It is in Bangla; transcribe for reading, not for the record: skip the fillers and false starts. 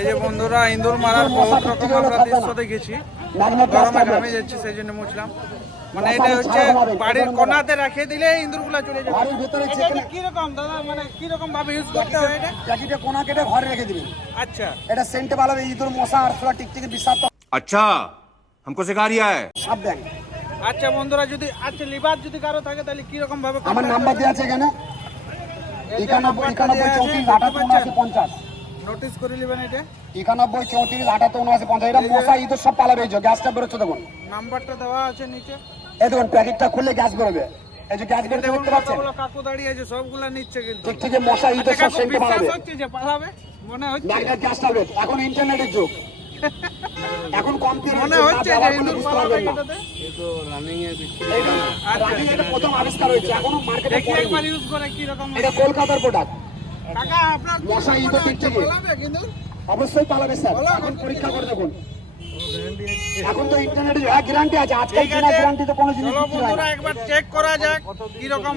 এই যে বন্ধুরা, ইঁদুর মারার বহুত রকম আমরা দৃশ্য দেখেছি। গরমে ঘামে যাচ্ছি, সেই জন্য মুছলাম। মানে এটা হচ্ছে বাড়ির কোনাতে রেখে দিলে ইঁদুরগুলা চলে যাবে। বাড়ির ভিতরে কি রকম দাদা, মানে কি রকম ভাবে ইউজ করতে হয় এটা? প্যাকেটে কোনা কেটে ঘরে রেখে দিবেন। আচ্ছা, এটা সেন্টে ভালো হবে, ইঁদুর মশা আরশোলা টিকটিকি বিষাক্ত। अच्छा हमको सिखा रिया है। সাপ দেন। আচ্ছা বন্ধুরা, যদি আচ্ছা লিভার যদি কারো থাকে তাহলে কি রকম ভাবে? আমার নাম্বার দেওয়া আছে এখানে 91 34 38 50। নোটিস করে নেবেন এটা। 91 34 38 50। এটা মশা ইঁদুর সব পালাবে। এই যে গ্যাসটা বেরোচ্ছে দেখুন, নাম্বারটা দেওয়া আছে নিচে। এই দেখুন প্যাকেটটা খুললে গ্যাস বেরোবে। এই যে গ্যাস বেরোতে দেখতে পাচ্ছেন, কাকু দাঁড়িয়ে আছে, সবগুলা নিচ্ছে কিন্তু। ঠিক থেকে মশা ইঁদুর সব সেন্টে বিশ্বাস পালাবে। হচ্ছে যে পালাবে, মনে হচ্ছে। ম্যাগনেট গ্যাস টানবে। এখন ইন্টারনেটের যুগ, এখন কম্পিউটার মনে হচ্ছে যে ইঁদুর পালাবে এটাতে। এটা প্রথম আবিষ্কার হয়েছে, এখনো মার্কেটে দেখি একবার ইউজ করে কি রকম। এটা কলকাতার প্রোডাক্ট। কাকা আপনার মশা ইঁদুর টিকটিকি পালাবে কিন্তু? অবশ্যই পালাবে স্যার। এখন পরীক্ষা করে দেখুন। এখন তো ইন্টারনেটে গ্যারান্টি আছে, আজকাল বিনা গ্যারান্টিতে কোনো জিনিস চলো বিক্রি হয় না। বন্ধুরা, একবার চেক করা যাক কি রকম।